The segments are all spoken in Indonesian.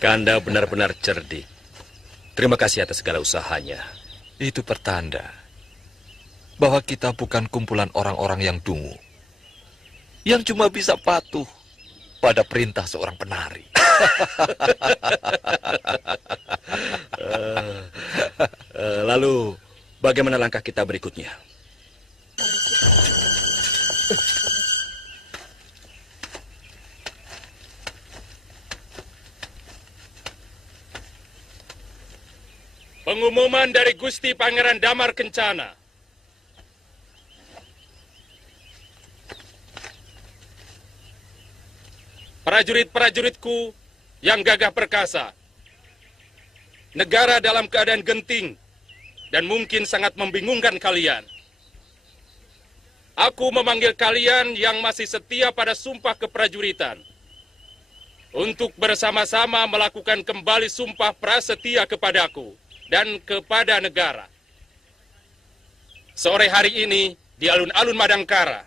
Kanda benar-benar cerdik. Terima kasih atas segala usahanya. Itu pertanda bahwa kita bukan kumpulan orang-orang yang dungu, yang cuma bisa patuh pada perintah seorang penari. Lalu, bagaimana langkah kita berikutnya? Pengumuman dari Gusti Pangeran Damar Kencana. Prajurit-prajuritku yang gagah perkasa. Negara dalam keadaan genting dan mungkin sangat membingungkan kalian. Aku memanggil kalian yang masih setia pada sumpah keprajuritan untuk bersama-sama melakukan kembali sumpah prasetia kepadaku dan kepada negara. Sore hari ini di alun-alun Madangkara,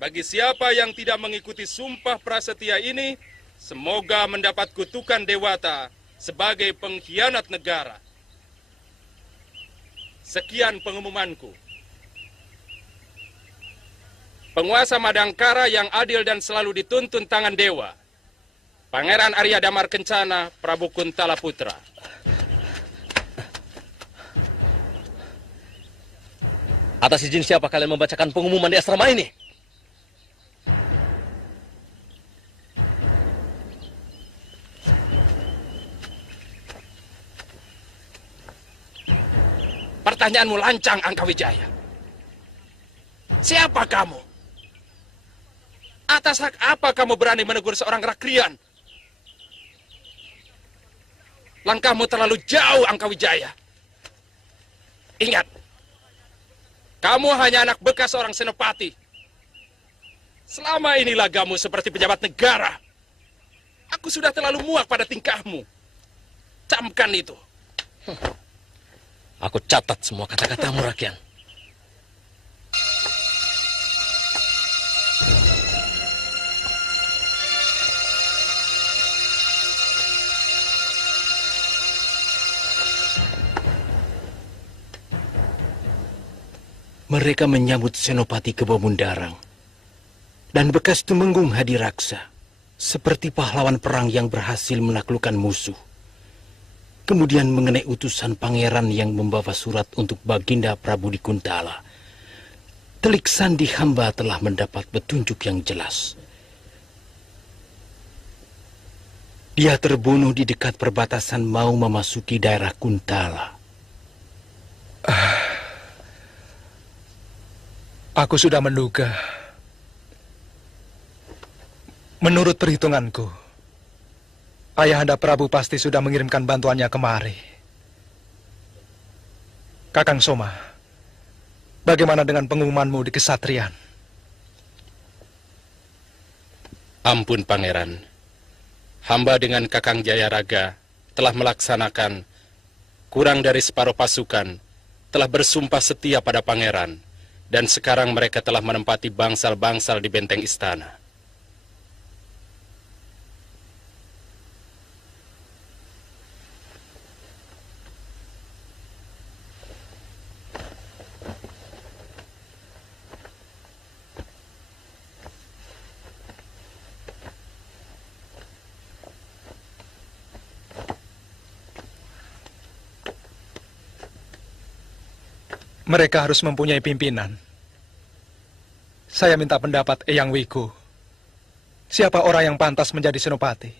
bagi siapa yang tidak mengikuti sumpah prasetia ini, semoga mendapat kutukan Dewata sebagai pengkhianat negara. Sekian pengumumanku. Penguasa Madangkara yang adil dan selalu dituntun tangan dewa, Pangeran Arya Damar Kencana, Prabu Kuntala Putra. Atas izin siapa kalian membacakan pengumuman di asrama ini? Pertanyaanmu lancang, Angkawijaya. Siapa kamu? Atas hak apa kamu berani menegur seorang rakrian? Langkahmu terlalu jauh, Angkawijaya. Ingat, kamu hanya anak bekas seorang senopati. Selama ini lagamu seperti pejabat negara. Aku sudah terlalu muak pada tingkahmu. Camkan itu. Aku catat semua kata-katamu, Rakyat. Mereka menyambut Senopati Kebomundarang dan bekas Tumenggung Hadiraksa seperti pahlawan perang yang berhasil menaklukkan musuh. Kemudian mengenai utusan pangeran yang membawa surat untuk Baginda Prabu di Kuntala, telik sandi hamba telah mendapat petunjuk yang jelas. Dia terbunuh di dekat perbatasan mau memasuki daerah Kuntala. Aku sudah menduga. Menurut perhitunganku, Ayahanda Prabu pasti sudah mengirimkan bantuannya kemari. Kakang Soma, bagaimana dengan pengumumanmu di Kesatrian? Ampun, Pangeran. Hamba dengan Kakang Jayaraga telah melaksanakan kurang dari separuh pasukan, telah bersumpah setia pada Pangeran. Dan sekarang mereka telah menempati bangsal-bangsal di benteng istana. Mereka harus mempunyai pimpinan. Saya minta pendapat Eyang Wiku. Siapa orang yang pantas menjadi senopati?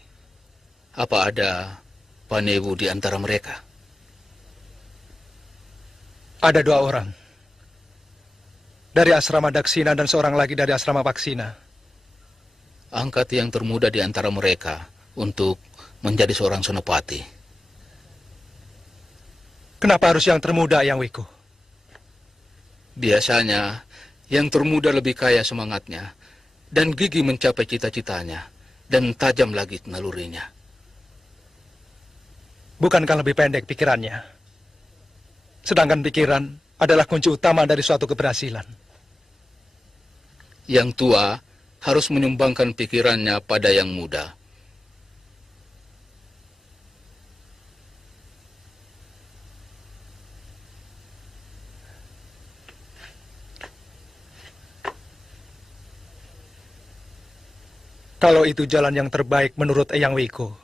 Apa ada Panewu di antara mereka? Ada 2 orang. Dari asrama Daksina dan seorang lagi dari asrama Paksina. Angkat yang termuda di antara mereka untuk menjadi seorang senopati. Kenapa harus yang termuda, Eyang Wiku? Biasanya, yang termuda lebih kaya semangatnya, dan gigih mencapai cita-citanya, dan tajam lagi nalurinya. Bukankah lebih pendek pikirannya? Sedangkan pikiran adalah kunci utama dari suatu keberhasilan. Yang tua harus menyumbangkan pikirannya pada yang muda. Kalau itu jalan yang terbaik menurut Eyang Wiko,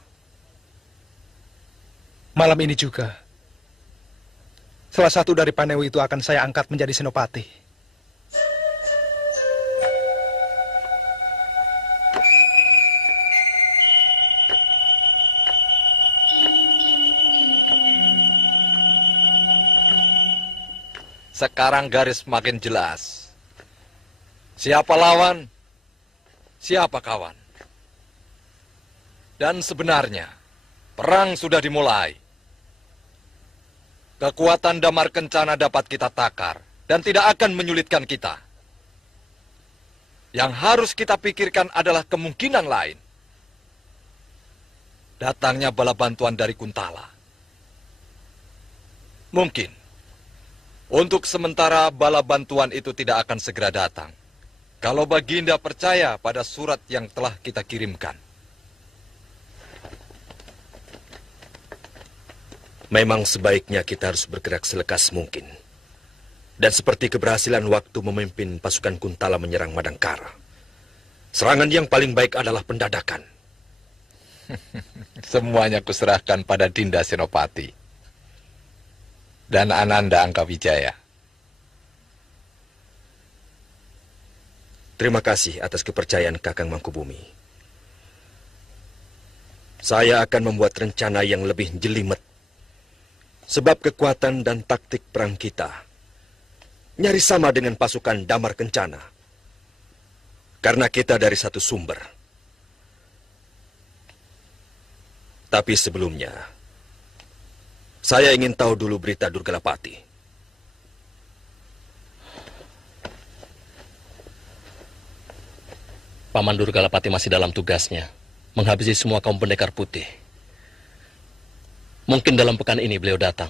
malam ini juga, salah satu dari Panewu itu akan saya angkat menjadi senopati. Sekarang garis makin jelas. Siapa lawan, siapa kawan. Dan sebenarnya, perang sudah dimulai. Kekuatan Damar Kencana dapat kita takar dan tidak akan menyulitkan kita. Yang harus kita pikirkan adalah kemungkinan lain. Datangnya bala bantuan dari Kuntala. Mungkin, untuk sementara bala bantuan itu tidak akan segera datang. Kalau Baginda percaya pada surat yang telah kita kirimkan. Memang sebaiknya kita harus bergerak selekas mungkin. Dan seperti keberhasilan waktu memimpin pasukan Kuntala menyerang Madangkara. Serangan yang paling baik adalah pendadakan. Semuanya kuserahkan pada Dinda Senopati dan Ananda Angkawijaya. Terima kasih atas kepercayaan Kakang Mangkubumi. Saya akan membuat rencana yang lebih jelimet. Sebab kekuatan dan taktik perang kita nyaris sama dengan pasukan Damar Kencana. Karena kita dari satu sumber. Tapi sebelumnya, saya ingin tahu dulu berita Durgalapati. Paman Durgalapati masih dalam tugasnya, menghabisi semua kaum pendekar putih. Mungkin dalam pekan ini beliau datang.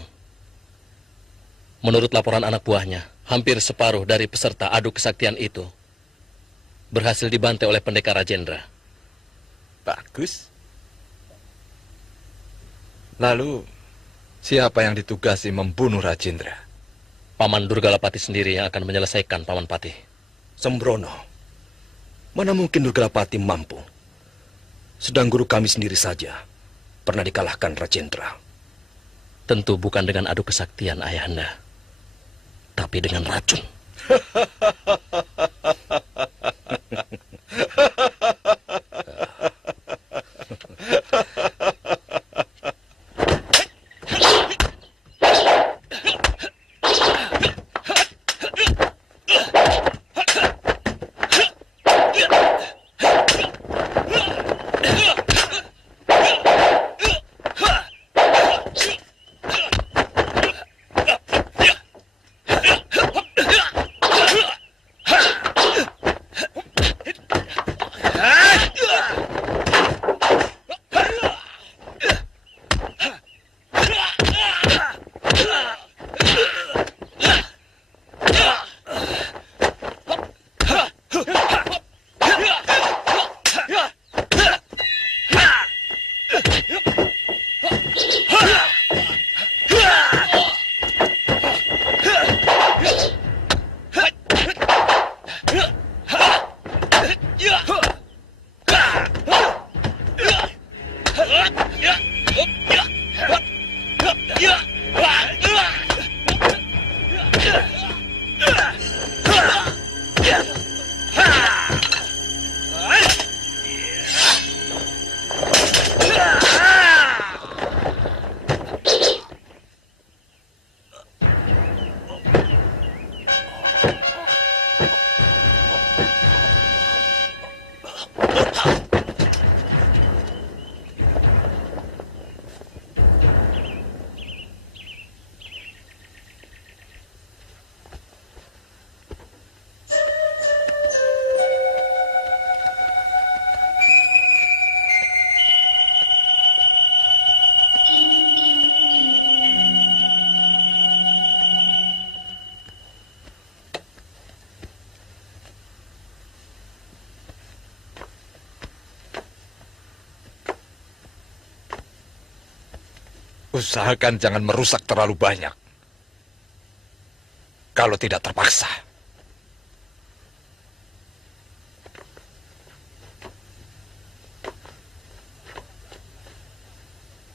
Menurut laporan anak buahnya, hampir separuh dari peserta adu kesaktian itu berhasil dibantai oleh pendekar Rajendra. Bagus. Lalu, siapa yang ditugasi membunuh Rajendra? Paman Durgalapati sendiri yang akan menyelesaikan, Paman Patih. Sembrono, mana mungkin Durgalapati mampu? Sedang guru kami sendiri saja pernah dikalahkan Rajendra. Tentu bukan dengan adu kesaktian, Ayahanda, tapi dengan racun. Usahakan jangan merusak terlalu banyak. Kalau tidak terpaksa.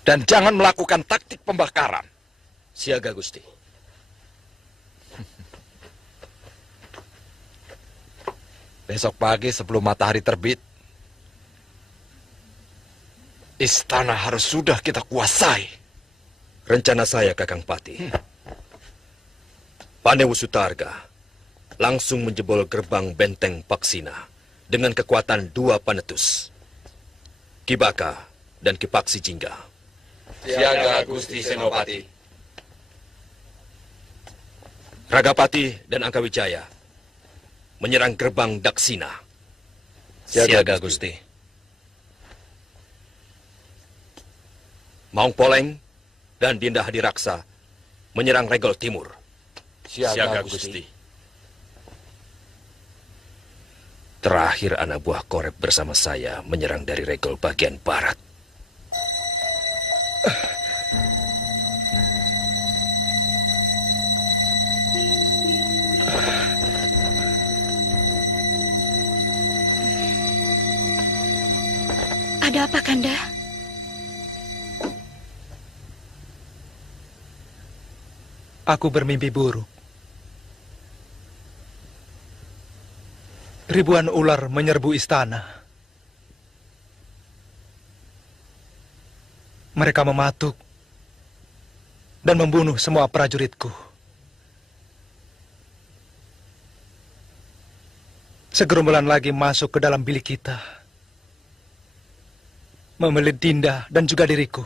Dan jangan melakukan taktik pembakaran. Siaga, Gusti. Besok pagi sebelum matahari terbit, istana harus sudah kita kuasai. Rencana saya, Kakang Pati. Panewu Sutarga langsung menjebol gerbang benteng Paksina dengan kekuatan 2 panetus, Ki Baka dan Ki Paksi Jingga. Siaga Gusti Senopati. Ragapati dan Angkawijaya menyerang gerbang Daksina. Siaga, Gusti. Maung Poleng dan Dinda Hadiraksa menyerang Regol Timur. Siaga Gusti. Terakhir anak buah Korep bersama saya menyerang dari Regol bagian barat. Ada apa, Kanda? Aku bermimpi buruk. Ribuan ular menyerbu istana. Mereka mematuk dan membunuh semua prajuritku. Segerombolan lagi masuk ke dalam bilik kita, memelit Dinda dan juga diriku.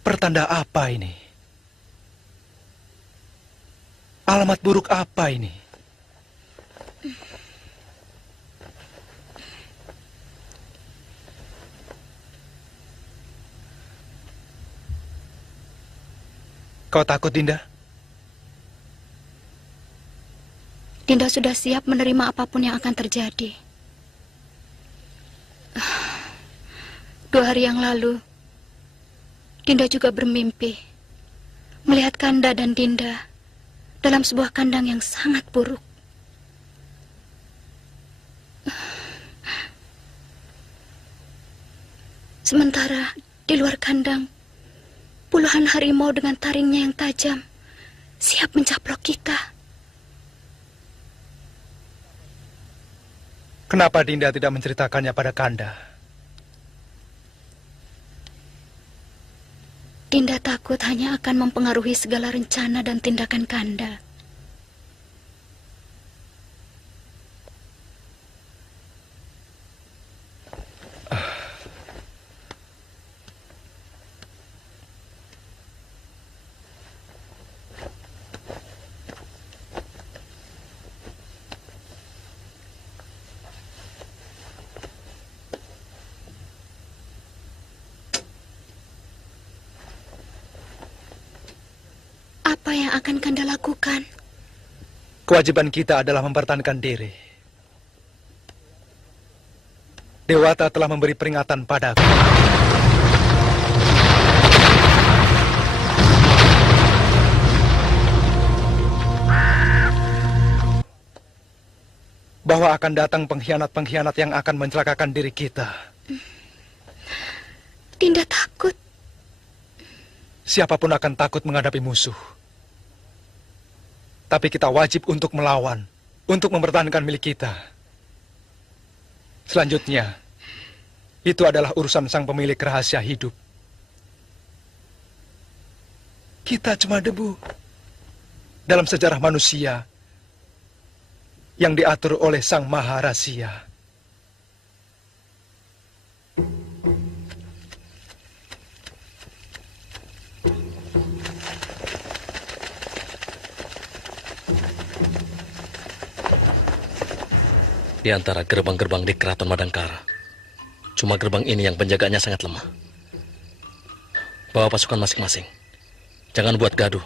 Pertanda apa ini? Alamat buruk apa ini? Kau takut, Dinda? Dinda sudah siap menerima apapun yang akan terjadi. 2 hari yang lalu, Dinda juga bermimpi melihat Kanda dan Dinda dalam sebuah kandang yang sangat buruk. Sementara di luar kandang, puluhan harimau dengan taringnya yang tajam siap mencaplok kita. Kenapa Dinda tidak menceritakannya pada Kanda? Dinda takut hanya akan mempengaruhi segala rencana dan tindakan Kanda. Apa yang akan Kanda lakukan? Kewajiban kita adalah mempertahankan diri. Dewata telah memberi peringatan padaku. Bahwa akan datang pengkhianat-pengkhianat yang akan mencelakakan diri kita. Dinda takut. Siapapun akan takut menghadapi musuh. Tapi kita wajib untuk melawan, untuk mempertahankan milik kita. Selanjutnya, itu adalah urusan sang pemilik rahasia hidup. Kita cuma debu dalam sejarah manusia yang diatur oleh Sang Maha Rahasia. Di antara gerbang-gerbang di Keraton Madangkara, cuma gerbang ini yang penjaganya sangat lemah. Bawa pasukan masing-masing. Jangan buat gaduh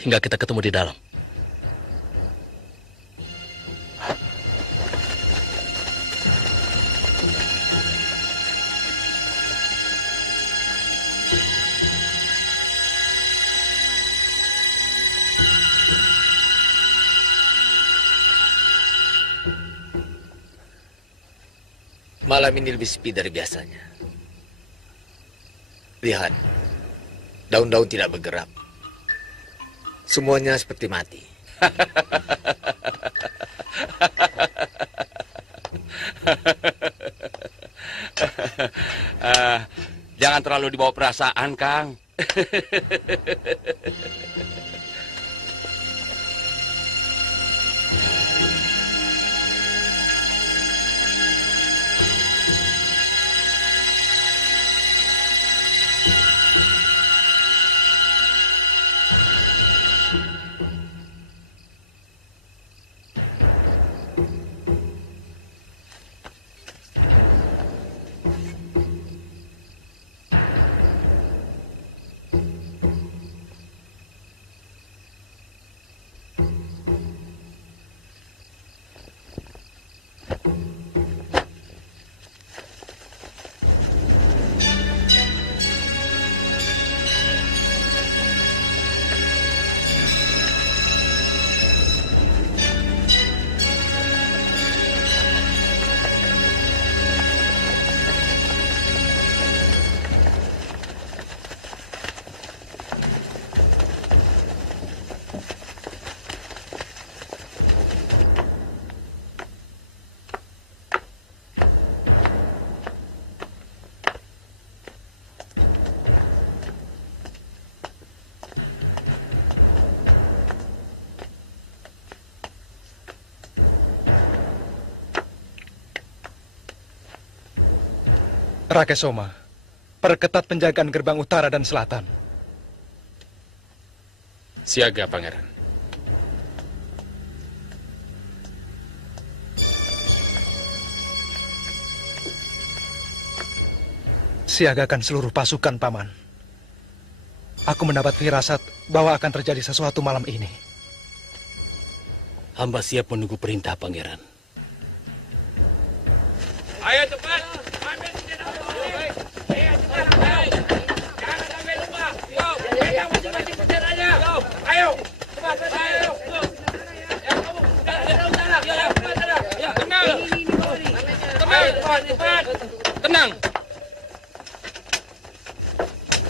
hingga kita ketemu di dalam. Malam ini lebih sepi dari biasanya. Lihat, daun-daun tidak bergerak. Semuanya seperti mati. Jangan terlalu dibawa perasaan, Kang. Rakesoma, perketat penjagaan gerbang utara dan selatan. Siaga, Pangeran. Siagakan seluruh pasukan, Paman. Aku mendapat firasat bahwa akan terjadi sesuatu malam ini. Hamba siap menunggu perintah, Pangeran. Ayo cepat. Ambil senjata. Ayo cepat. Jangan sampai lupa. Yo, pegang masing-masing senjatanya. Ayo. Cepat, ayo. Tenang. Tenang.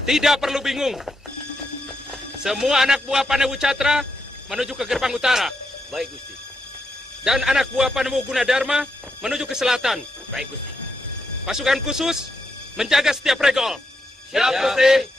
Tidak perlu bingung. Semua anak buah Panewu Catra menuju ke gerbang utara. Baik, Gusti. Dan anak buah Panewu Gunadarma menuju ke selatan. Baik, Gusti. Pasukan khusus menjaga setiap regol. Siap, Gusti.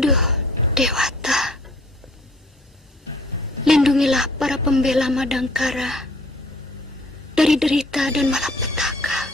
Duh, Dewata. Lindungilah para pembela Madangkara dari derita dan malapetaka.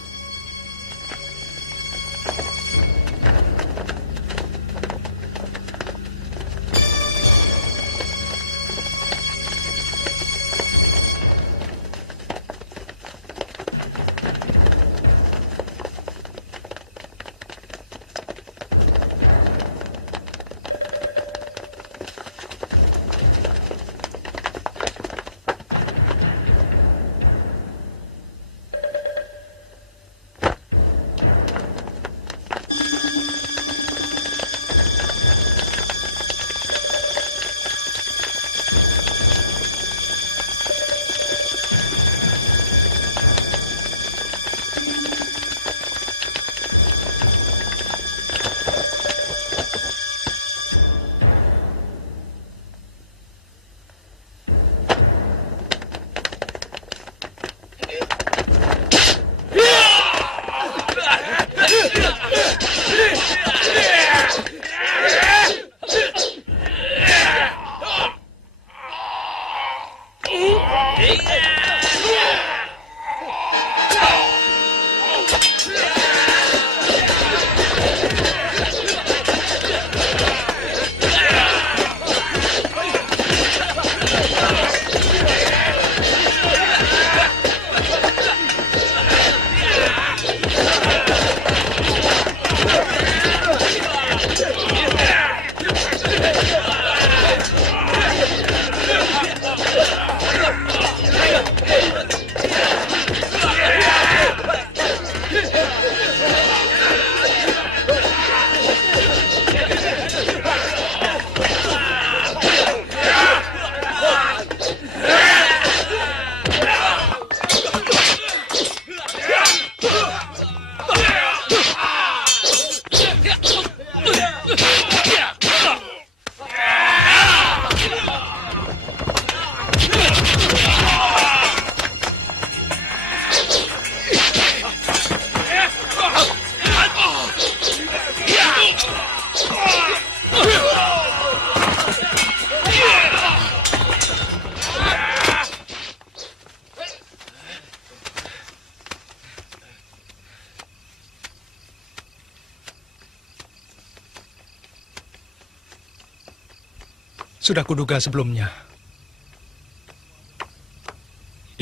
Sudah kuduga sebelumnya.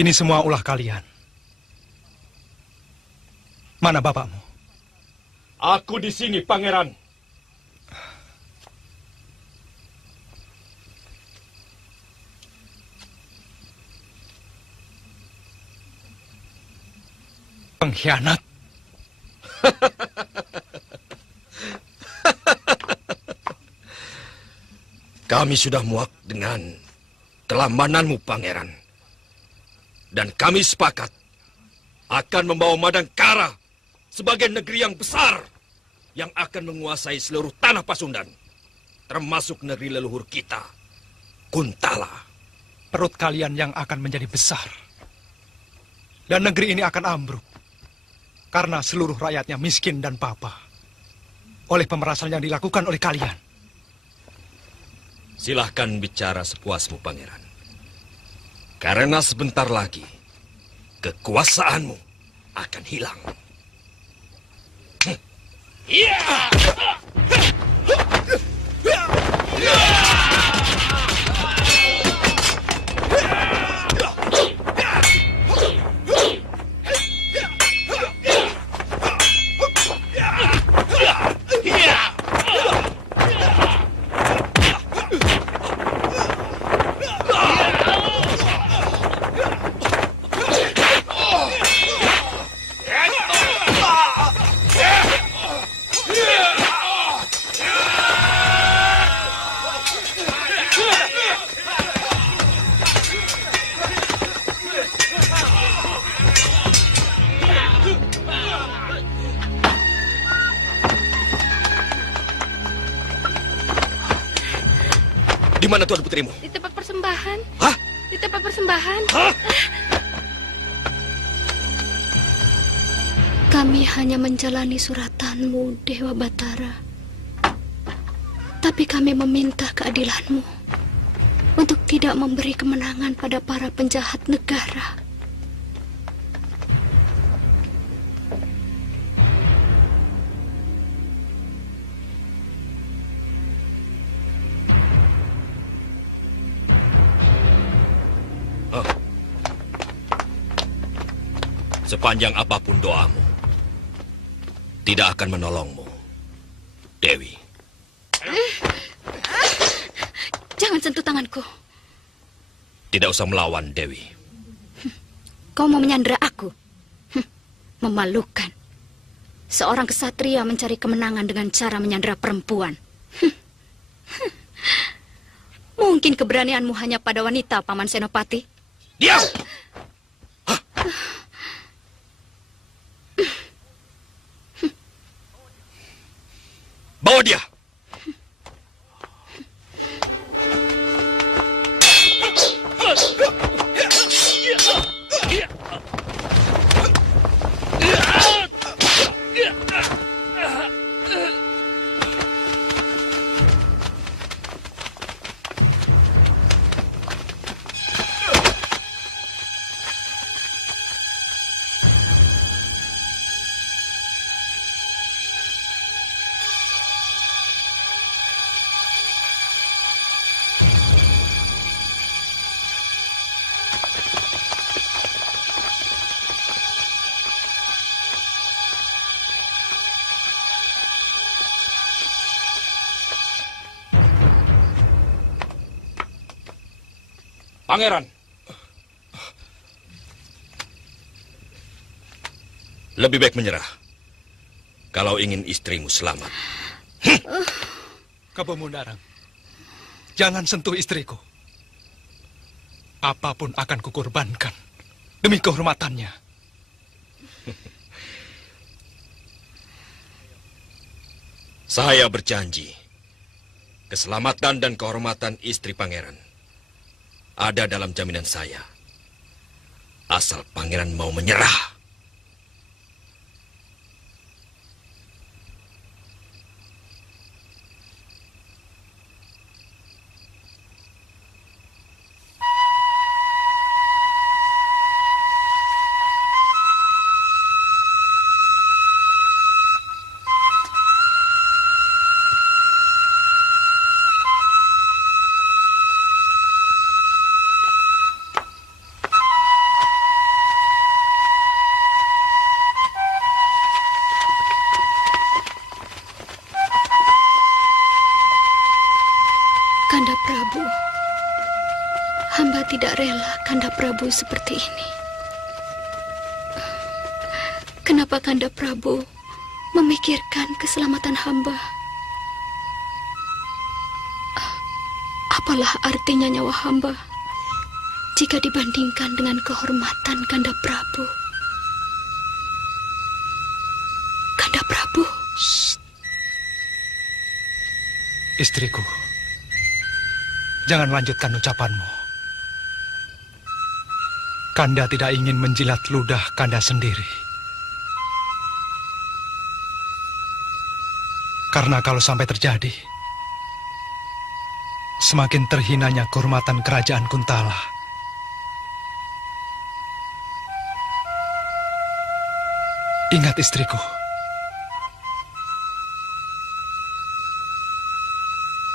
Ini semua ulah kalian. Mana bapakmu? Aku di sini, Pangeran. Pengkhianat. Kami sudah muak dengan kelambananmu, Pangeran. Dan kami sepakat akan membawa Madangkara sebagai negeri yang besar yang akan menguasai seluruh tanah Pasundan, termasuk negeri leluhur kita, Kuntala. Perut kalian yang akan menjadi besar. Dan negeri ini akan ambruk karena seluruh rakyatnya miskin dan papa oleh pemerasan yang dilakukan oleh kalian. Silahkan bicara sepuasmu, Pangeran. Karena sebentar lagi kekuasaanmu akan hilang. Di mana tuan putrimu? Di tempat persembahan. Hah? Di tempat persembahan. Hah? Kami hanya menjalani suratanmu, Dewa Batara. Tapi kami meminta keadilanmu untuk tidak memberi kemenangan pada para penjahat negara. Sepanjang apapun doamu, tidak akan menolongmu, Dewi. Jangan sentuh tanganku. Tidak usah melawan, Dewi. Kau mau menyandera aku? Memalukan. Seorang kesatria mencari kemenangan dengan cara menyandera perempuan. Mungkin keberanianmu hanya pada wanita, Paman Senopati. Diam! Bawa dia! Pangeran, lebih baik menyerah kalau ingin istrimu selamat. Kabomundarang, jangan sentuh istriku. Apapun akan kukorbankan demi kehormatannya. Saya berjanji, keselamatan dan kehormatan istri pangeran ada dalam jaminan saya. Asal pangeran mau menyerah. tidak rela Kanda Prabu seperti ini? Kenapa Kanda Prabu memikirkan keselamatan hamba? Apalah artinya nyawa hamba jika dibandingkan dengan kehormatan Kanda Prabu? Kanda Prabu. Shh. Istriku, jangan lanjutkan ucapanmu. Kanda tidak ingin menjilat ludah Kanda sendiri. Karena kalau sampai terjadi, semakin terhinanya kehormatan kerajaan Kuntala. Ingat istriku,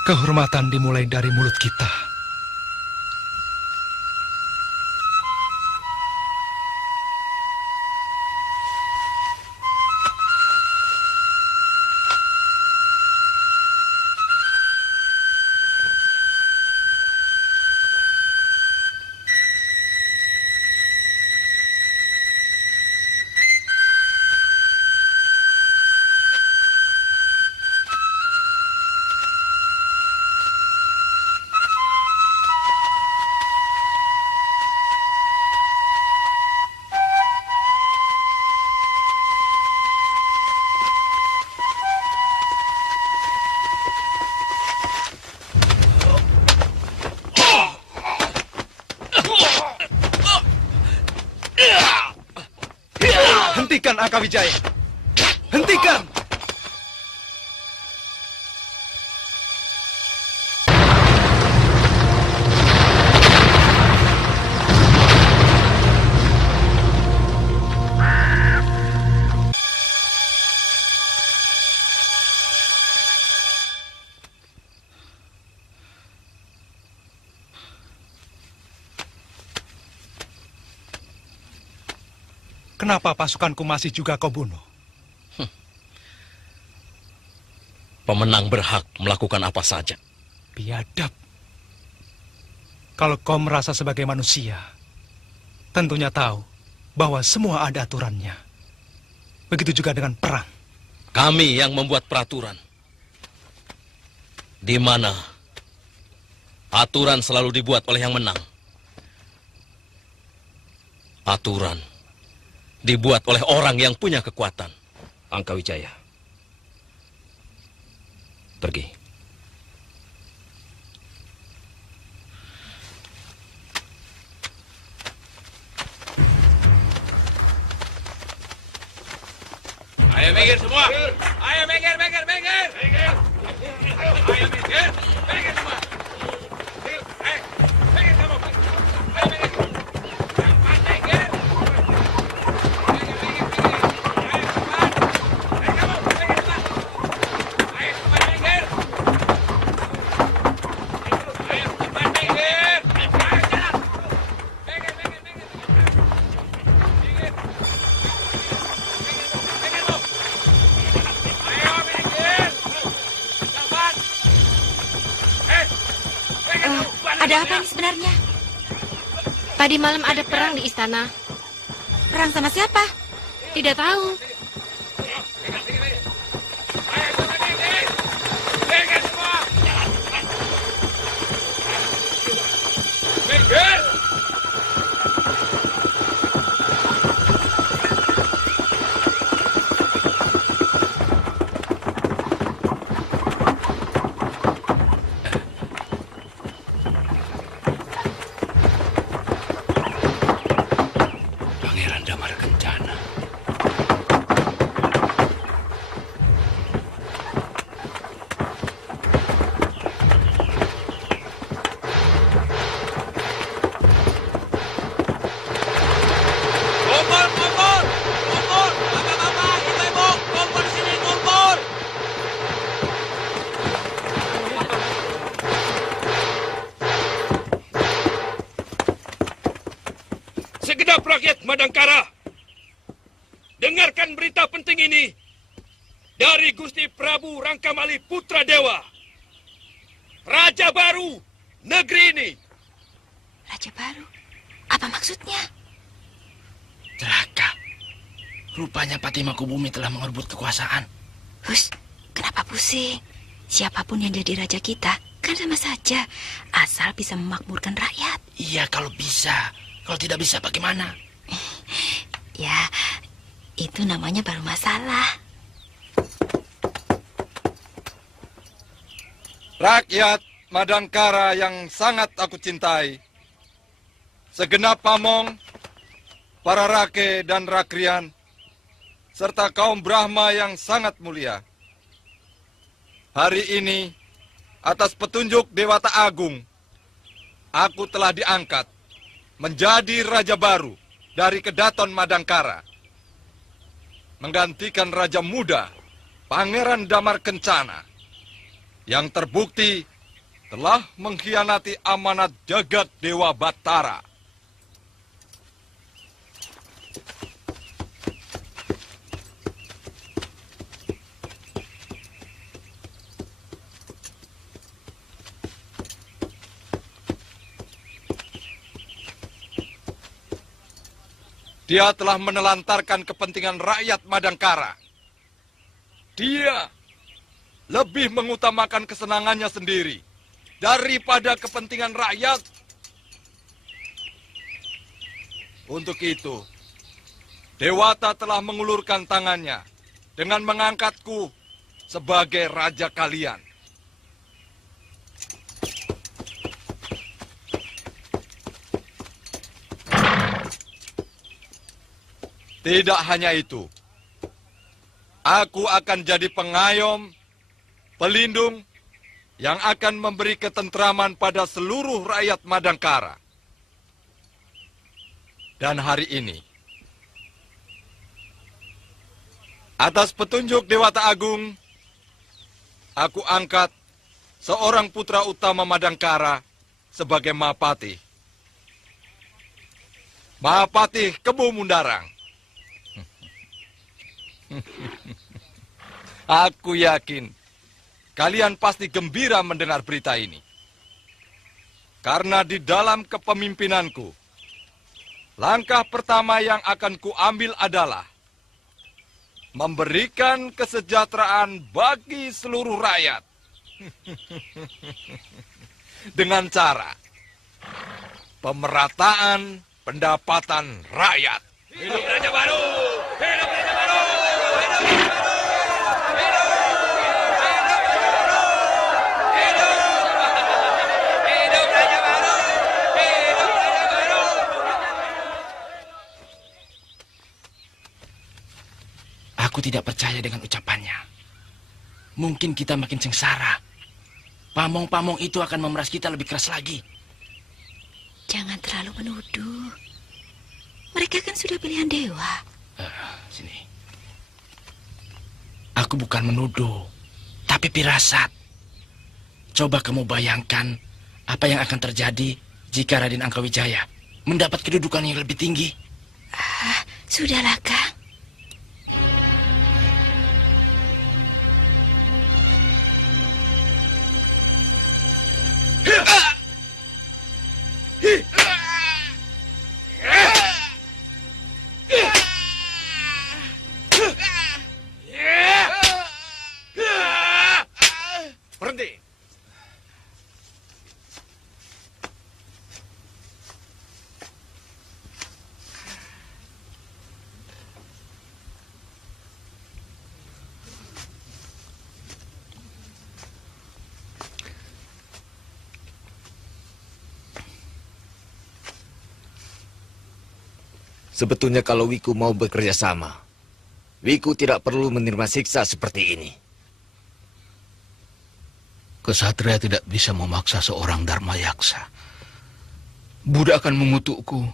kehormatan dimulai dari mulut kita. Hentikan Akawijaya! Hentikan! Kenapa pasukanku masih juga kau bunuh? Pemenang berhak melakukan apa saja. Biadab. Kalau kau merasa sebagai manusia, tentunya tahu bahwa semua ada aturannya. Begitu juga dengan perang. Kami yang membuat peraturan. Di mana aturan selalu dibuat oleh yang menang. Aturan dibuat oleh orang yang punya kekuatan. Angkawijaya, pergi. Ayo minggir semua. Ayo minggir. Ayo minggir semua. Minggir kamu. Ayo minggir. Ada apa ini sebenarnya? Tadi malam ada perang di istana. Perang sama siapa? Tidak tahu. Segenap rakyat Madangkara, dengarkan berita penting ini dari Gusti Prabu Rangkamali Putra Dewa, Raja baru negeri ini. Raja baru? Apa maksudnya? Celaka. Rupanya Patih Mangkubumi telah mengerebut kekuasaan. Hus, kenapa pusing? Siapapun yang jadi raja kita, kan sama saja. Asal bisa memakmurkan rakyat. Iya, kalau bisa. Kalau tidak bisa, bagaimana? Ya, itu namanya baru masalah. Rakyat Madangkara yang sangat aku cintai, segenap pamong, para rake dan rakrian, serta kaum Brahma yang sangat mulia. Hari ini, atas petunjuk Dewata Agung, aku telah diangkat menjadi raja baru dari Kedaton Madangkara, menggantikan raja muda, Pangeran Damar Kencana, yang terbukti telah mengkhianati amanat jagat Dewa Batara. Dia telah menelantarkan kepentingan rakyat Madangkara. Dia lebih mengutamakan kesenangannya sendiri daripada kepentingan rakyat. Untuk itu, Dewata telah mengulurkan tangannya dengan mengangkatku sebagai raja kalian. Tidak hanya itu, aku akan jadi pengayom, pelindung, yang akan memberi ketentraman pada seluruh rakyat Madangkara. Dan hari ini, atas petunjuk Dewata Agung, aku angkat seorang putra utama Madangkara sebagai Mahapatih. Mahapatih Kebo Mundarang. Aku yakin kalian pasti gembira mendengar berita ini. Karena di dalam kepemimpinanku, langkah pertama yang akan kuambil adalah memberikan kesejahteraan bagi seluruh rakyat. Dengan cara pemerataan pendapatan rakyat. Hidup Raja Baru! Hidup Raja Baru! Aku tidak percaya dengan ucapannya. Mungkin kita makin sengsara. Pamong-pamong itu akan memeras kita lebih keras lagi. Jangan terlalu menuduh. Mereka kan sudah pilihan dewa. Sini. Aku bukan menuduh, tapi firasat. Coba kamu bayangkan apa yang akan terjadi jika Raden Angkawijaya mendapat kedudukan yang lebih tinggi. Sudahlah, Kang. Berhenti. Sebetulnya kalau Wiku mau bekerja sama, Wiku tidak perlu menerima siksa seperti ini. Kesatria tidak bisa memaksa seorang Dharma Yaksa. Buddha akan mengutukku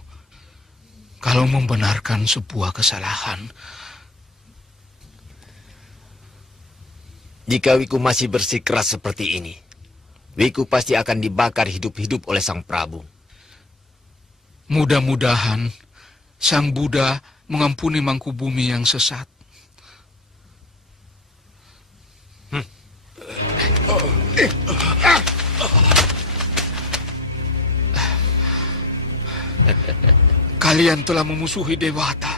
kalau membenarkan sebuah kesalahan. Jika Wiku masih bersikeras seperti ini, Wiku pasti akan dibakar hidup-hidup oleh Sang Prabu. Mudah-mudahan Sang Buddha mengampuni Mangkubumi yang sesat. Kalian telah memusuhi Dewata.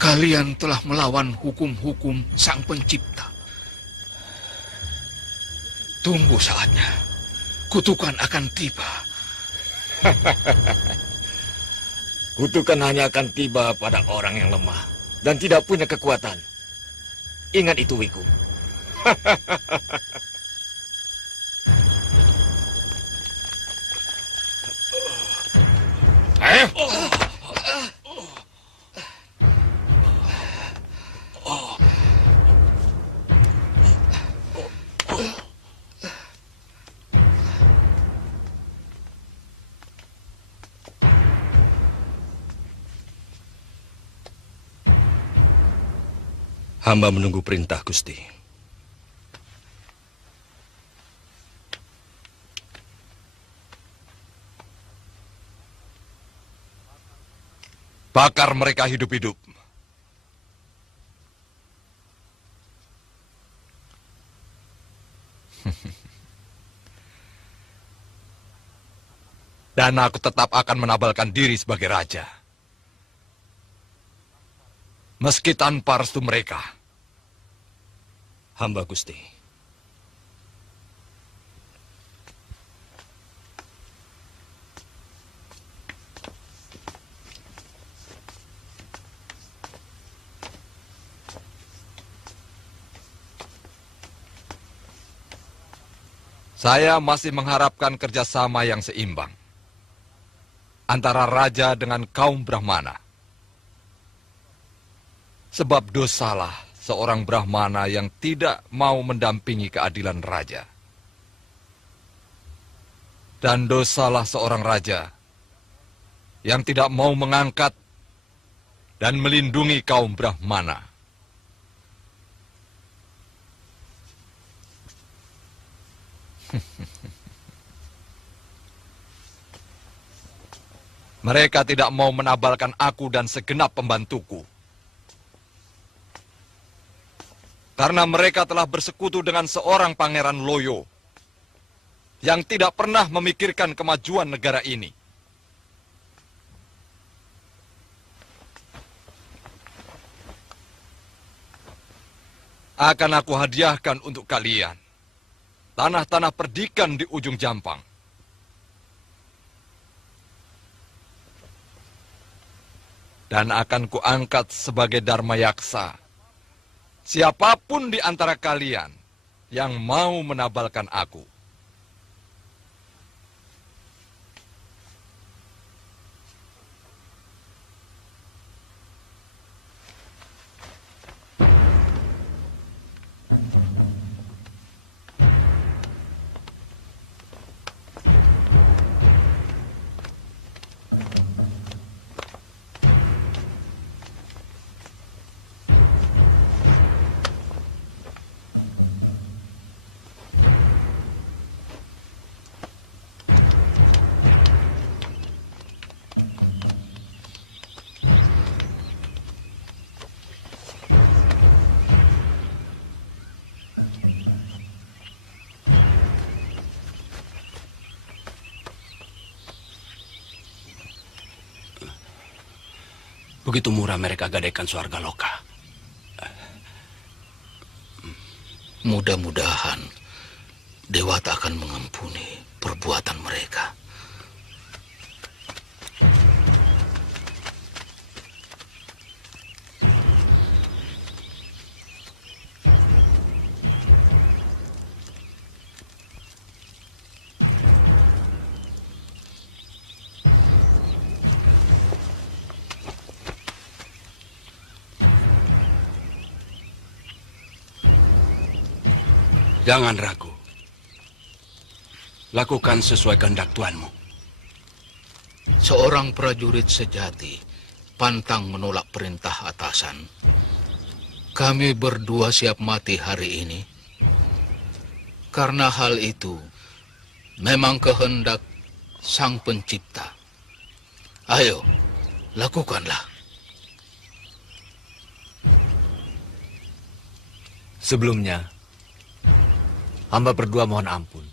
Kalian telah melawan hukum-hukum Sang Pencipta. Tunggu saatnya. Kutukan akan tiba. Kutukan hanya akan tiba pada orang yang lemah dan tidak punya kekuatan. Ingat itu, Wiku. Hamba menunggu perintah, Gusti. Bakar mereka hidup-hidup. Dan aku tetap akan menabalkan diri sebagai raja. Meski tanpa restu mereka. Hamba, Gusti. Saya masih mengharapkan kerjasama yang seimbang antara raja dengan kaum Brahmana. Sebab dosalah seorang Brahmana yang tidak mau mendampingi keadilan raja. Dan dosalah seorang raja yang tidak mau mengangkat dan melindungi kaum Brahmana. Mereka tidak mau menabalkan aku dan segenap pembantuku. Karena mereka telah bersekutu dengan seorang Pangeran Loyo yang tidak pernah memikirkan kemajuan negara ini. Akan aku hadiahkan untuk kalian tanah-tanah perdikan di ujung Jampang. Dan akan kuangkat sebagai Dharma Yaksa siapapun di antara kalian yang mau menabalkan aku. Begitu murah mereka gadaikan Swarga Loka. Mudah-mudahan Dewata akan mengampuni perbuatan mereka. Jangan ragu. Lakukan sesuai kehendak Tuanmu. Seorang prajurit sejati pantang menolak perintah atasan. Kami berdua siap mati hari ini. Karena hal itu memang kehendak Sang Pencipta. Ayo, lakukanlah. Sebelumnya, hamba berdua mohon ampun.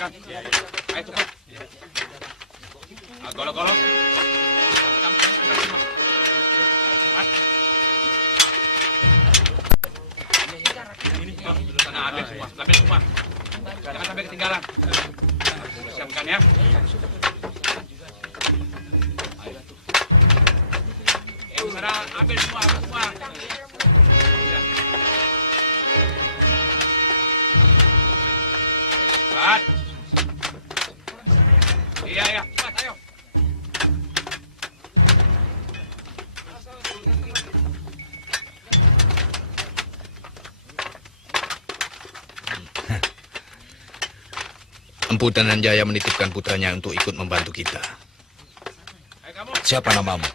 Kang. Ayo cepat. Golok-golok. Ini bang, sana ambil semua. Jangan sampai ketinggalan. Siapkan ya. Sana ambil semua. Cepat. Iya, cepat, ayo. Empu Dananjaya menitipkan putranya untuk ikut membantu kita. Siapa namamu?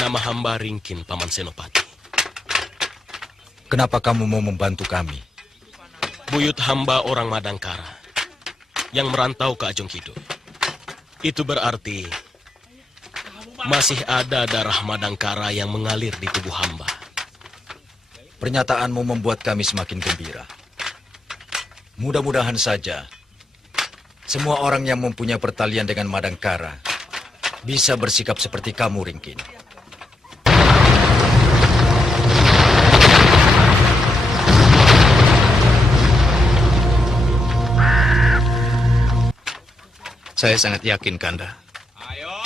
Nama hamba Ringkin, Paman Senopati. Kenapa kamu mau membantu kami? Buyut hamba orang Madangkara yang merantau ke Ajong Kidul. Itu berarti masih ada darah Madangkara yang mengalir di tubuh hamba. Pernyataanmu membuat kami semakin gembira. Mudah-mudahan saja semua orang yang mempunyai pertalian dengan Madangkara bisa bersikap seperti kamu, Ringkin. Saya sangat yakin, Kanda.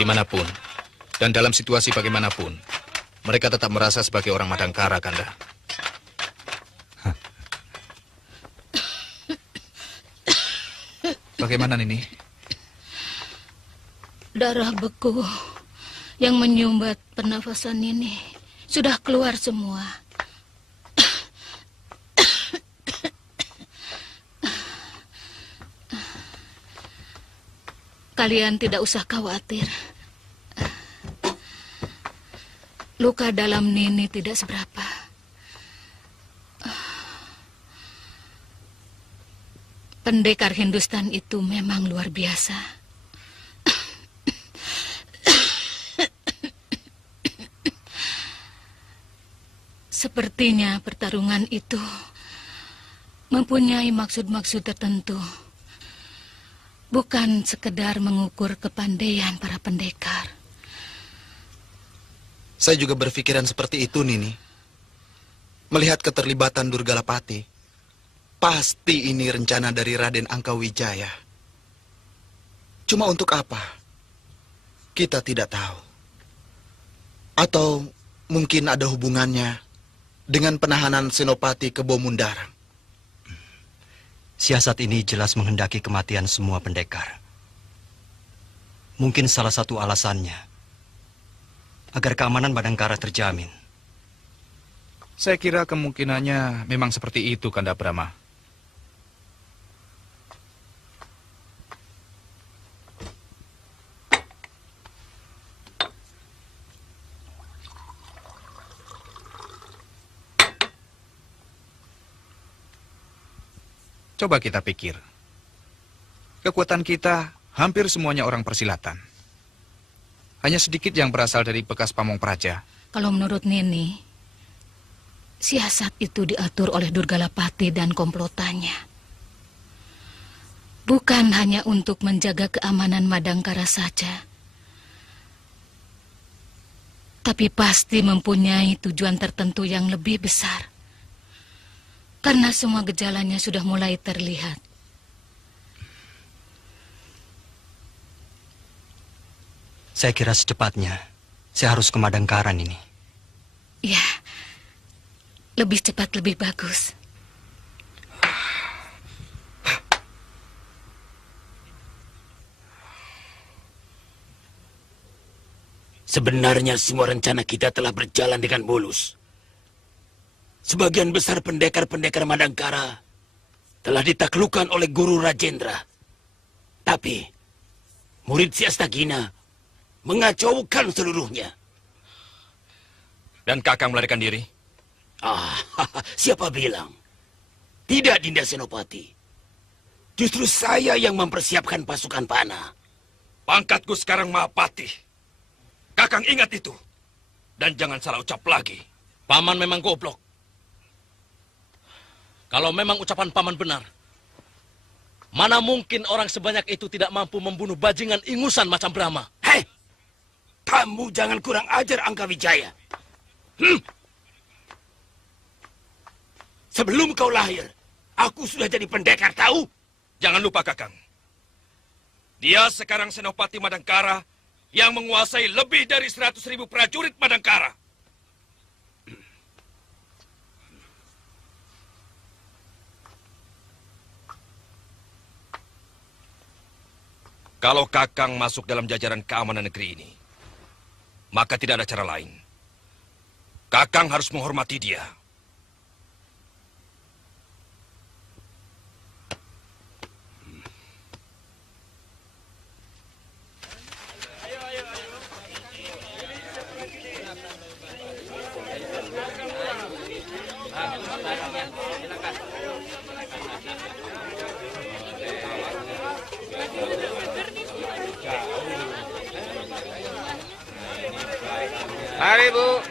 Dimanapun, dan dalam situasi bagaimanapun, mereka tetap merasa sebagai orang Madangkara, Kanda. Bagaimana, Nini? Darah beku yang menyumbat pernafasan Nini sudah keluar semua. Kalian tidak usah khawatir. Luka dalam Nini tidak seberapa. Pendekar Hindustan itu memang luar biasa. Sepertinya pertarungan itu mempunyai maksud-maksud tertentu. Bukan sekedar mengukur kepandaian para pendekar. Saya juga berpikiran seperti itu, Nini. Melihat keterlibatan Durgalapati, pasti ini rencana dari Raden Angkawijaya. Cuma untuk apa? Kita tidak tahu. Atau mungkin ada hubungannya dengan penahanan Senopati ke Bomundarang. Siasat ini jelas menghendaki kematian semua pendekar. Mungkin salah satu alasannya agar keamanan Madangkara terjamin. Saya kira kemungkinannya memang seperti itu, Kanda Brahma. Coba kita pikir. Kekuatan kita hampir semuanya orang persilatan. Hanya sedikit yang berasal dari bekas pamong praja. Kalau menurut Nini, siasat itu diatur oleh Durgalapati dan komplotannya. Bukan hanya untuk menjaga keamanan Madangkara saja, tapi pasti mempunyai tujuan tertentu yang lebih besar. Karena semua gejalanya sudah mulai terlihat. Saya kira secepatnya saya harus ke Madangkaran ini. Ya, lebih cepat lebih bagus. Sebenarnya semua rencana kita telah berjalan dengan mulus. Sebagian besar pendekar-pendekar Madangkara telah ditaklukkan oleh Guru Rajendra. Tapi murid si Astagina mengacaukan seluruhnya. Dan Kakang melarikan diri? Siapa bilang? Tidak, Dinda Senopati. Justru saya yang mempersiapkan pasukan panah. Pangkatku sekarang Mahapati. Kakang ingat itu. Dan jangan salah ucap lagi. Paman memang goblok. Kalau memang ucapan paman benar, mana mungkin orang sebanyak itu tidak mampu membunuh bajingan ingusan macam Brahma? Hei, kamu jangan kurang ajar Angkawijaya. Sebelum kau lahir, aku sudah jadi pendekar, tahu? Jangan lupa, Kakang. Dia sekarang Senopati Madangkara yang menguasai lebih dari 100.000 prajurit Madangkara. Kalau Kakang masuk dalam jajaran keamanan negeri ini, maka tidak ada cara lain. Kakang harus menghormati dia.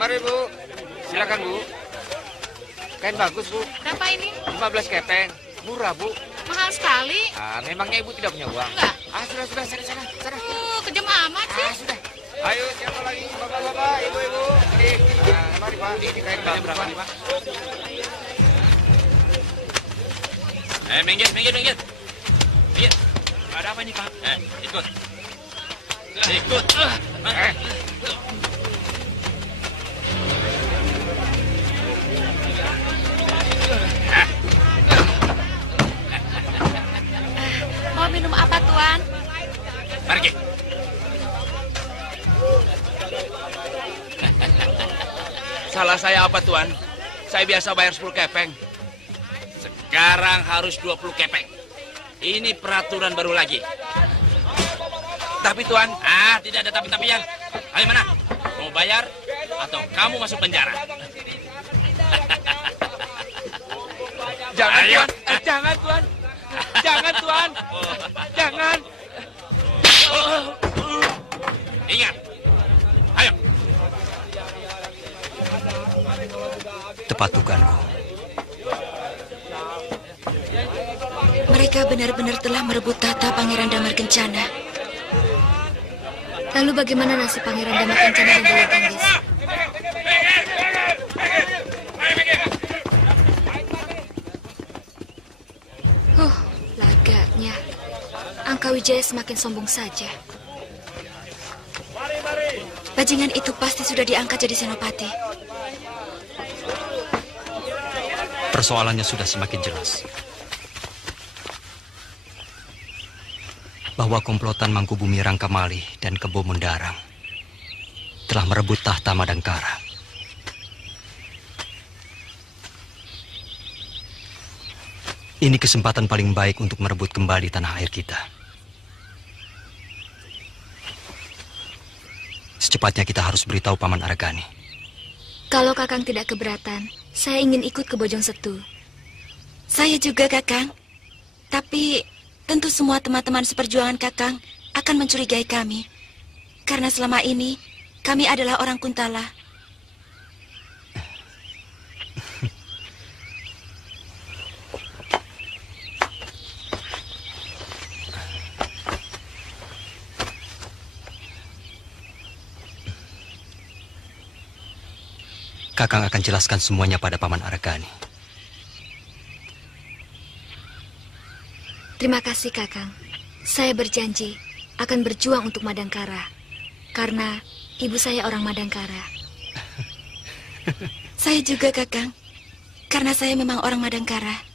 Mari Bu. Silakan Bu. Kain bagus Bu. Berapa ini? 15 kepeng. Murah Bu. Mahal sekali. Memangnya Ibu tidak punya uang? Enggak. Sudah, sana. Kejam amat sih. Sudah. Ayo, siapa lagi? Bapak-bapak, ibu-ibu. Mari Pak, ini kain bagus berapa nih Pak? Minggir. Ada apa ini Pak? Ikut. Mau minum apa, Tuan? Pergi. Salah saya apa Tuan? Saya biasa bayar 10 kepeng. Sekarang harus 20 kepeng. Ini peraturan baru lagi. Tapi Tuan... Tidak ada tapi-tapian. Ayo mana? Mau bayar atau kamu masuk penjara? Jangan Ayo. Tuan, jangan Tuan. Jangan Tuan. Jangan. Ingat. Ayo. Tepat dugaanku. Mereka benar-benar telah merebut tahta Pangeran Damar Kencana. Lalu bagaimana nasib Pangeran Damar Kencana dan Dewi Tanggis? Lagaknya Angkawijaya semakin sombong saja. Bajingan itu pasti sudah diangkat jadi senopati. Persoalannya sudah semakin jelas. Bahwa komplotan Mangkubumi Rangkamali dan Kebo Mundarang telah merebut tahta Madangkara. Ini kesempatan paling baik untuk merebut kembali tanah air kita. Secepatnya kita harus beritahu Paman Argani. Kalau Kakang tidak keberatan, saya ingin ikut ke Bojong Setu. Saya juga, Kakang. Tapi tentu semua teman-teman seperjuangan Kakang akan mencurigai kami. Karena selama ini kami adalah orang Kuntala. Kakang akan jelaskan semuanya pada Paman Argani. Terima kasih, Kakang. Saya berjanji akan berjuang untuk Madangkara. Karena ibu saya orang Madangkara. Saya juga, Kakang. Karena saya memang orang Madangkara.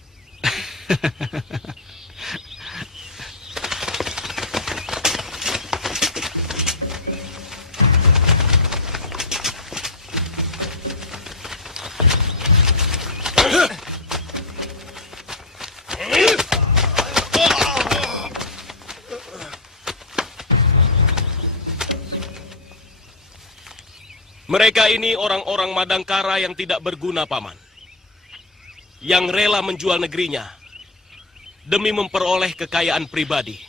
Mereka ini orang-orang Madangkara yang tidak berguna, Paman. Yang rela menjual negerinya demi memperoleh kekayaan pribadi.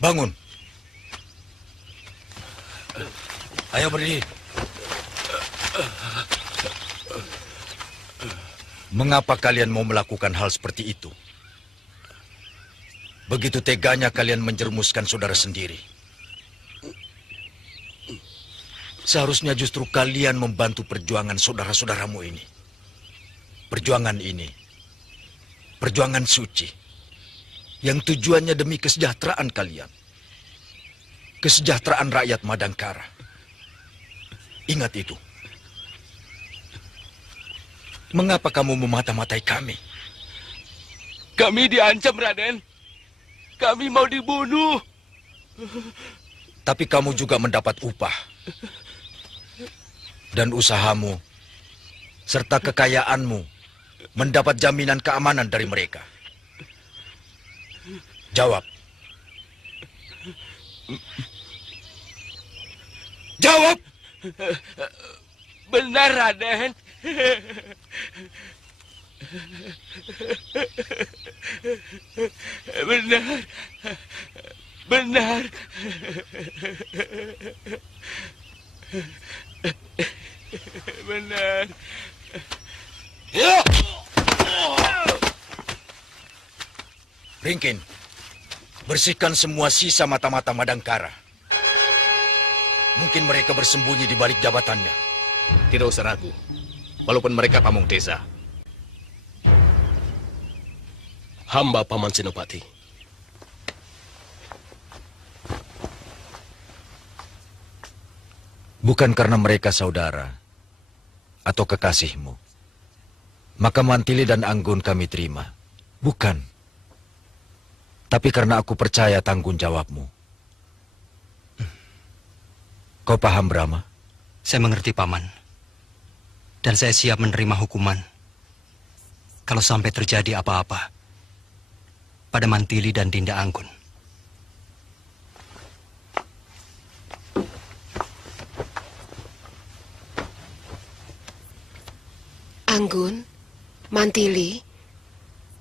Bangun. Ayo berdiri. Mengapa kalian mau melakukan hal seperti itu? Begitu teganya kalian menjerumuskan saudara sendiri. Seharusnya justru kalian membantu perjuangan saudara-saudaramu ini. Perjuangan ini, perjuangan suci, yang tujuannya demi kesejahteraan kalian. Kesejahteraan rakyat Madangkara. Ingat itu. Mengapa kamu memata-matai kami? Kami diancam, Raden. Kami mau dibunuh. Tapi kamu juga mendapat upah. Dan usahamu, serta kekayaanmu, mendapat jaminan keamanan dari mereka. Jawab. Jawab! Benar, Raden. Benar. Benar. Benar. Ringkin, bersihkan semua sisa mata-mata Madangkara. Mungkin mereka bersembunyi di balik jabatannya. Tidak usah ragu. Walaupun mereka pamong desa. Hamba Paman Senopati. Bukan karena mereka saudara atau kekasihmu, maka Mantili dan Anggun kami terima. Bukan. Tapi karena aku percaya tanggung jawabmu. Kau paham, Brahma? Saya mengerti, Paman. Dan saya siap menerima hukuman kalau sampai terjadi apa-apa pada Mantili dan Dinda Anggun. Anggun, Mantili,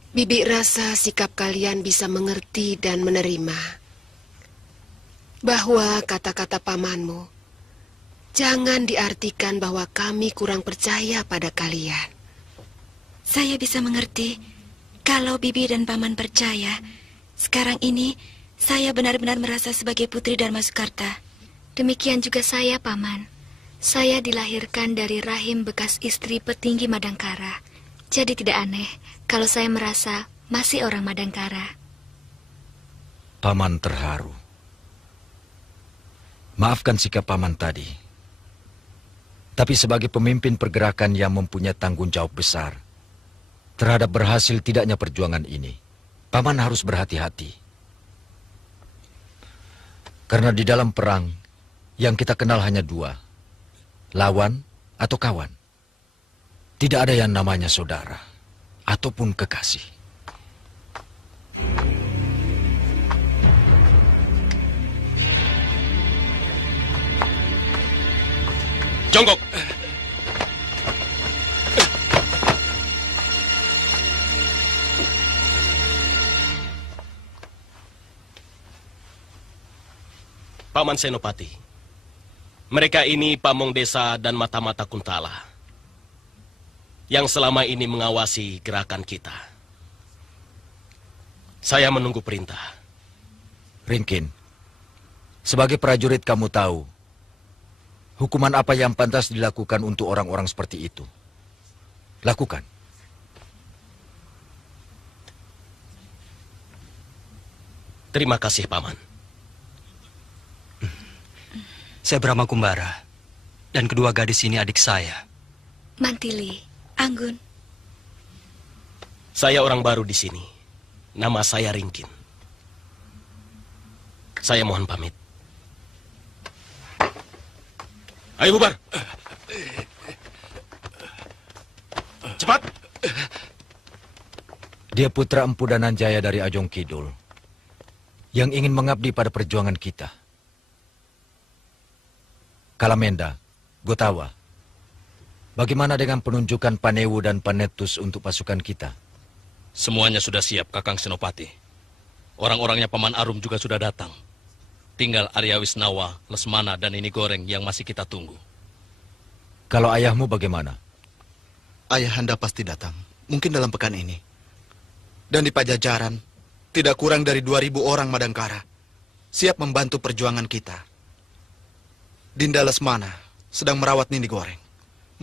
Bibi rasa sikap kalian bisa mengerti dan menerima bahwa kata-kata pamanmu jangan diartikan bahwa kami kurang percaya pada kalian. Saya bisa mengerti kalau Bibi dan Paman percaya. Sekarang ini saya benar-benar merasa sebagai putri Dharma Sukarta. Demikian juga saya, Paman. Saya dilahirkan dari rahim bekas istri petinggi Madangkara. Jadi tidak aneh kalau saya merasa masih orang Madangkara. Paman terharu. Maafkan sikap Paman tadi. Tapi sebagai pemimpin pergerakan yang mempunyai tanggung jawab besar terhadap berhasil tidaknya perjuangan ini, Paman harus berhati-hati. Karena di dalam perang, yang kita kenal hanya dua, lawan atau kawan. Tidak ada yang namanya saudara ataupun kekasih. Jongkok! Paman Senopati, mereka ini pamong desa dan mata-mata Kuntala yang selama ini mengawasi gerakan kita. Saya menunggu perintah. Ringkin, sebagai prajurit kamu tahu hukuman apa yang pantas dilakukan untuk orang-orang seperti itu. Lakukan. Terima kasih, Paman. Saya Brahma Kumbara, dan kedua gadis ini adik saya. Mantili, Anggun. Saya orang baru di sini. Nama saya Ringkin. Saya mohon pamit. Ayo bubar. Cepat. Dia putra Empu Dananjaya dari Ajong Kidul yang ingin mengabdi pada perjuangan kita. Kalamenda, Gotawa, bagaimana dengan penunjukan Panewu dan Panetus untuk pasukan kita? Semuanya sudah siap, Kakang Senopati. Orang-orangnya Paman Arum juga sudah datang. Tinggal Arya Wisnawa, Lesmana, dan Ini Goreng yang masih kita tunggu. Kalau ayahmu bagaimana? Ayahanda pasti datang. mungkin dalam pekan ini. Dan di Pajajaran, tidak kurang dari 2.000 orang Madangkara siap membantu perjuangan kita. Dinda Lesmana sedang merawat Nini Goreng.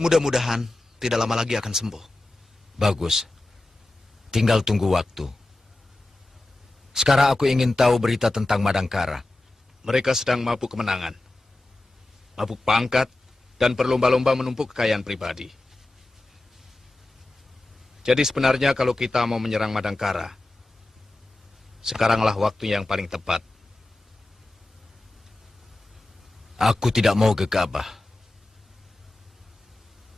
Mudah-mudahan tidak lama lagi akan sembuh. Bagus. Tinggal tunggu waktu. Sekarang aku ingin tahu berita tentang Madangkara. Mereka sedang mabuk kemenangan. Mabuk pangkat dan berlomba-lomba menumpuk kekayaan pribadi. Jadi sebenarnya kalau kita mau menyerang Madangkara, sekaranglah waktu yang paling tepat. Aku tidak mau gegabah.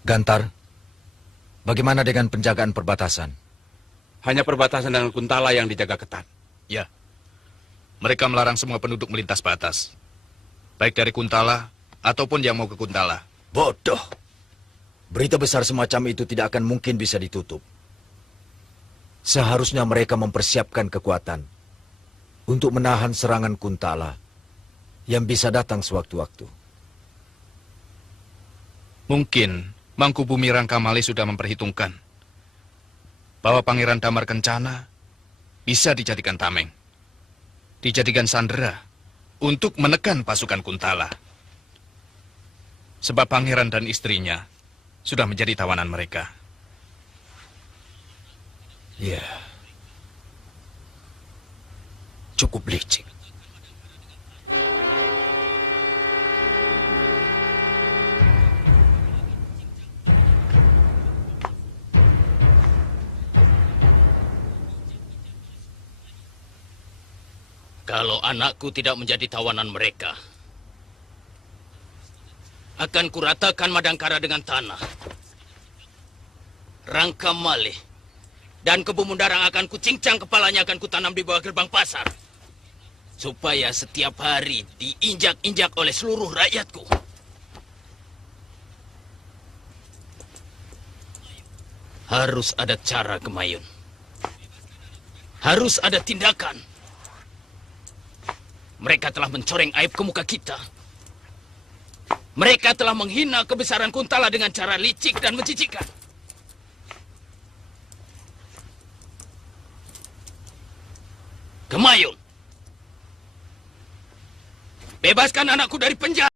Gantar, bagaimana dengan penjagaan perbatasan? Hanya perbatasan dengan Kuntala yang dijaga ketat. Ya, mereka melarang semua penduduk melintas batas. Baik dari Kuntala ataupun yang mau ke Kuntala. Bodoh. Berita besar semacam itu tidak akan mungkin bisa ditutup. Seharusnya mereka mempersiapkan kekuatan untuk menahan serangan Kuntala yang bisa datang sewaktu-waktu. Mungkin Mangkubumi Rangkamali sudah memperhitungkan bahwa Pangeran Damar Kencana bisa dijadikan tameng, dijadikan sandera untuk menekan pasukan Kuntala. Sebab pangeran dan istrinya sudah menjadi tawanan mereka. Ya, cukup licik. Kalau anakku tidak menjadi tawanan mereka, akan kuratakan Madangkara dengan tanah. Rangkamali dan Kebu Mundarang akan kucincang kepalanya, akan kutanam di bawah gerbang pasar. Supaya setiap hari diinjak-injak oleh seluruh rakyatku. Harus ada cara, Gemayun. Harus ada tindakan. Mereka telah mencoreng aib ke muka kita. Mereka telah menghina kebesaran Kuntala dengan cara licik dan menjijikkan. Gemayun, bebaskan anakku dari penjara.